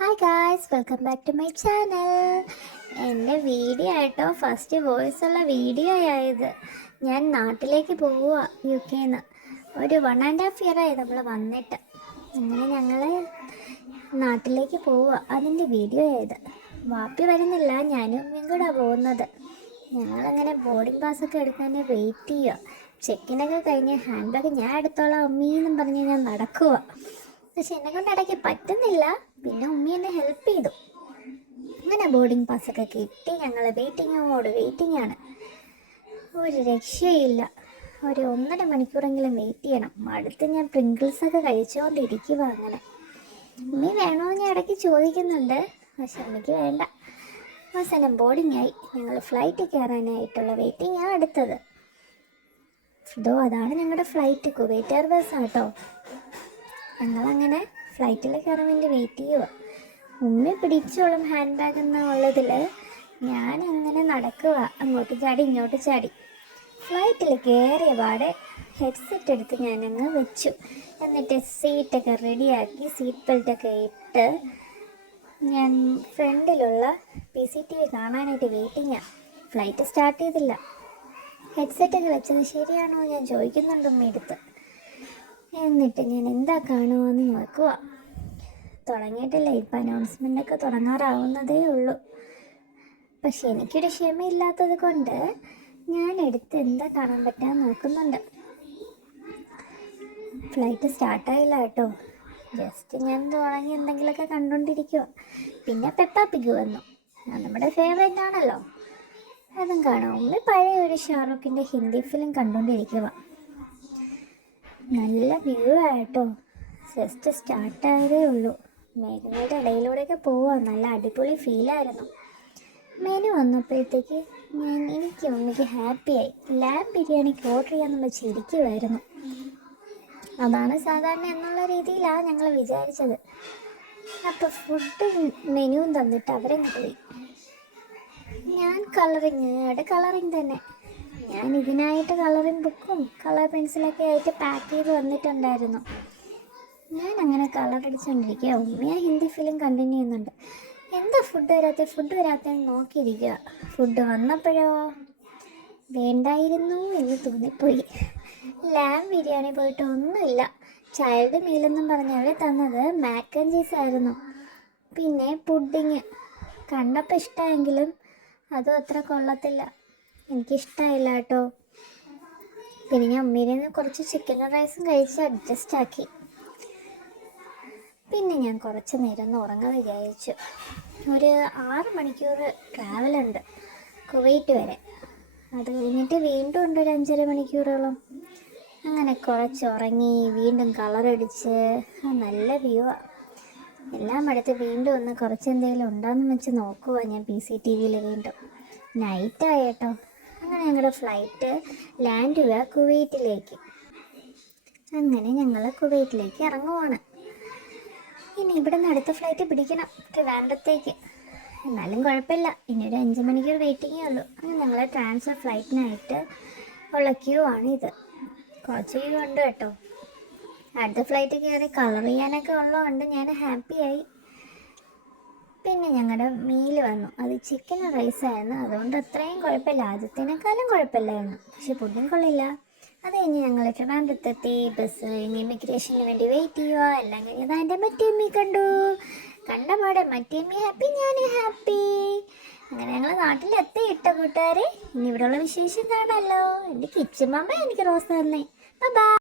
Hi guys, welcome back to my channel. എൻ്റെ video ആയിട്ടോ, first voice ഉള്ള video ആയത്. ഞാൻ നാട്ടിലേക്ക് പോവുക UK-ന്ന്. ഒരു 1.5 ഇയർ ആയി നമ്മൾ വന്നിട്ട്. അങ്ങനെ ഞങ്ങൾ നാട്ടിലേക്ക് പോവുക, അതിൻ്റെ വീഡിയോ ആയത്. വാപ്പി വരുന്നില്ല, ഞാനും ഉമ്മയും കൂടെ പോകുന്നത്. ഞങ്ങളങ്ങനെ ബോർഡിംഗ് പാസ്സൊക്കെ എടുക്കാൻ വെയിറ്റ് ചെയ്യുക. ചെക്കിനൊക്കെ കഴിഞ്ഞ് ഹാൻഡ് ബാഗ് ഞാൻ എടുത്തോളാം ഉമ്മീന്നും പറഞ്ഞ് ഞാൻ നടക്കുക. പക്ഷെ എന്നെ കൊണ്ട് ഇടയ്ക്ക് പറ്റുന്നില്ല. പിന്നെ ഉമ്മി എന്നെ ഹെൽപ്പ് ചെയ്തു. അങ്ങനെ ബോർഡിംഗ് പാസ്സൊക്കെ കിട്ടി. ഞങ്ങൾ വെയിറ്റിംഗ് ആണ്. ഒരു രക്ഷയില്ല. ഒരു 1.5 മണിക്കൂറെങ്കിലും വെയിറ്റ് ചെയ്യണം. അടുത്ത് ഞാൻ പ്രിങ്കിൾസൊക്കെ കഴിച്ചുകൊണ്ടിരിക്കുക. അങ്ങനെ ഉമ്മി വേണമെന്ന് ഞാൻ ഇടയ്ക്ക് ചോദിക്കുന്നുണ്ട്, പക്ഷെ എനിക്ക് വേണ്ട. അവസാനം ബോർഡിംഗ് ആയി. ഞങ്ങൾ ഫ്ലൈറ്റ് കയറാനായിട്ടുള്ള വെയിറ്റിംഗ് ആണ് അടുത്തത്. അതാണ് ഞങ്ങളുടെ ഫ്ലൈറ്റ്, കുവൈറ്റ് എയർവേസ് ആട്ടോ. ഞങ്ങളങ്ങനെ ഫ്ലൈറ്റിൽ കയറാൻ വേണ്ടി വെയിറ്റ് ചെയ്യുക. ഉമ്മി പിടിച്ചോളും ഹാൻഡ് ബാഗ് എന്നുള്ളതിൽ ഞാനങ്ങനെ നടക്കുക. അങ്ങോട്ട് ചാടി ഇങ്ങോട്ട് ചാടി. ഫ്ലൈറ്റിൽ കയറിയ പാടെ ഹെഡ്സെറ്റ് എടുത്ത് ഞാനങ്ങ് വെച്ചു. എന്നിട്ട് സീറ്റൊക്കെ റെഡിയാക്കി സീറ്റ് ബെൽറ്റൊക്കെ ഇട്ട് ഞാൻ ഫ്രണ്ടിലുള്ള CCTV കാണാനായിട്ട് വെയിറ്റിങ്ങാണ്. ഫ്ലൈറ്റ് സ്റ്റാർട്ട് ചെയ്തില്ല. ഹെഡ്സെറ്റൊക്കെ വെച്ചത് ശരിയാണോ ഞാൻ ചോദിക്കുന്നുണ്ട് ഉമ്മ എടുത്ത്. എന്നിട്ട് ഞാൻ എന്താ കാണുമോയെന്ന് നോക്കുക. തുടങ്ങിയിട്ടില്ല, ഇപ്പം അനൗൺസ്മെൻ്റൊക്കെ തുടങ്ങാറാവുന്നതേ ഉള്ളൂ. പക്ഷെ എനിക്കൊരു ക്ഷമയില്ലാത്തത് കൊണ്ട് ഞാൻ എടുത്ത് എന്താ കാണാൻ പറ്റാൻ നോക്കുന്നുണ്ട്. ഫ്ലൈറ്റ് സ്റ്റാർട്ടായില്ല കേട്ടോ. ജസ്റ്റ് ഞാൻ തുടങ്ങി എന്തെങ്കിലുമൊക്കെ കണ്ടുകൊണ്ടിരിക്കുക. പിന്നെ പെപ്പ പിഗ് വന്നു. നമ്മുടെ ഫേവറേറ്റ് ആണല്ലോ, അതും കാണാം. ഉമ്മ പഴയ ഒരു ഷാറൂഖിൻ്റെ ഹിന്ദി ഫിലിം കണ്ടുകൊണ്ടിരിക്കുക. നല്ല വ്യൂ ആയിട്ടോ. ജസ്റ്റ് സ്റ്റാർട്ടായതേ ഉള്ളൂ. മേഘങ്ങളുടെ ഇടയിലൂടെയൊക്കെ പോവാ. നല്ല അടിപൊളി ഫീലായിരുന്നു. മെനു വന്നപ്പോഴത്തേക്ക് എനിക്ക് ഹാപ്പിയായി. ലാംബ് ബിരിയാണിക്ക് ഓർഡർ ചെയ്യാമെന്നുള്ള ചിരിക്കുമായിരുന്നു. അതാണ് സാധാരണ എന്നുള്ള രീതിയിലാണ് ഞങ്ങൾ വിചാരിച്ചത്. അപ്പോൾ ഫുഡ് മെനുവും തന്നിട്ട് അവരങ്ങ് പോയി. ഞാൻ കളറിങ് തന്നെ. ഞാൻ ഇതിനായിട്ട് കളറിങ് ബുക്കും കളർ പെൻസിലൊക്കെ ആയിട്ട് പാക്ക് ചെയ്ത് വന്നിട്ടുണ്ടായിരുന്നു. ഞാൻ അങ്ങനെ കളർ അടിച്ചുകൊണ്ടിരിക്കുക. ഉമ്മയെ ഹിന്ദി ഫിലിം കണ്ടിന്യൂ ചെയ്യുന്നുണ്ട്. എന്താ ഫുഡ് വരാത്തതെന്ന് നോക്കിയിരിക്കുക. ഫുഡ് വന്നപ്പോഴോ വേണ്ടായിരുന്നു എന്ന് തോന്നിപ്പോയി. ലാംബ് ബിരിയാണി പോയിട്ട് ഒന്നുമില്ല. ചൈൽഡ് മീലെന്നും പറഞ്ഞ് അവർ തന്നത് മാക്ക് ആൻഡ് ചീസ് ആയിരുന്നു. പിന്നെ പുഡിങ് കണ്ടപ്പോൾ ഇഷ്ടമായെങ്കിലും അതും അത്ര കൊള്ളത്തില്ല. എനിക്കിഷ്ടമായില്ല കേട്ടോ. പിന്നെ ഞാൻ ഉമ്മയിൽ നിന്ന് കുറച്ച് ചിക്കൻ റൈസും കഴിച്ച് അഡ്ജസ്റ്റ് ആക്കി. പിന്നെ ഞാൻ കുറച്ച് നേരം ഒന്ന് ഉറങ്ങാൻ വിചാരിച്ചു. ഒരു 6 മണിക്കൂർ ട്രാവലുണ്ട് കുവൈറ്റ് വരെ. അത് കഴിഞ്ഞിട്ട് വീണ്ടും ഉണ്ട് ഒരു 5.5 മണിക്കൂറോളം. അങ്ങനെ കുറച്ച് ഉറങ്ങി വീണ്ടും കളറടിച്ച് നല്ല വ്യൂ ആണ്. എല്ലാം അടുത്ത് വീണ്ടും ഒന്ന് കുറച്ച് എന്തെങ്കിലും ഉണ്ടോയെന്ന് വെച്ച് നോക്കുക ഞാൻ CCTVയിൽ. വീണ്ടും നൈറ്റായി കേട്ടോ. അങ്ങനെ ഞങ്ങളുടെ ഫ്ലൈറ്റ് ലാൻഡ് ചെയ്യുക കുവൈറ്റിലേക്ക്. അങ്ങനെ ഞങ്ങൾ കുവൈറ്റിലേക്ക് ഇറങ്ങുവാണ്. ഇനി ഇവിടെ നിന്ന് അടുത്ത ഫ്ലൈറ്റ് പിടിക്കണം ട്രിവാൻഡ്രത്തേക്ക്. എന്നാലും കുഴപ്പമില്ല, ഇനി ഒരു 5 മണിക്കൂർ വെയിറ്റിങ്ങേ ഉള്ളൂ. അങ്ങനെ ഞങ്ങൾ ട്രാൻസ്ഫർ ഫ്ലൈറ്റിനായിട്ട് ഉള്ള ക്യൂ ആണിത്. കുറച്ച് ക്യൂ ഉണ്ട് കേട്ടോ. അടുത്ത ഫ്ലൈറ്റ് കയറി കളർ ചെയ്യാനൊക്കെ ഉള്ളതുകൊണ്ട് ഞാൻ ഹാപ്പിയായി. പിന്നെ ഞങ്ങളുടെ മീല് വന്നു. അത് ചിക്കൻ റൈസായിരുന്നു. അതുകൊണ്ട് അത്രയും കുഴപ്പമില്ല, ആദ്യത്തേനേക്കാളും കുഴപ്പമില്ലായിരുന്നു. പക്ഷെ പുഡിങ് കൊള്ളില്ല. അത് കഴിഞ്ഞ് ഞങ്ങൾ ട്രിവാൻഡ്രത്തെത്തി. ബസ് കഴിഞ്ഞ് ഇമിഗ്രേഷന് വേണ്ടി വെയിറ്റ് ചെയ്യുക. എല്ലാം കഴിഞ്ഞത് എൻ്റെ മറ്റേമ്മി കണ്ടു. കണ്ടപാടെ മറ്റേമ്മി ഹാപ്പി, ഞാനും ഹാപ്പി. അങ്ങനെ ഞങ്ങൾ നാട്ടിലെത്തി ഇട്ട കൂട്ടുകാരെ. ഇനി ഇവിടെയുള്ള വിശേഷം കാണാമല്ലോ. എൻ്റെ കിച്ചൻ മമ്മ എനിക്ക് റോസ് തന്നെ. ബൈ.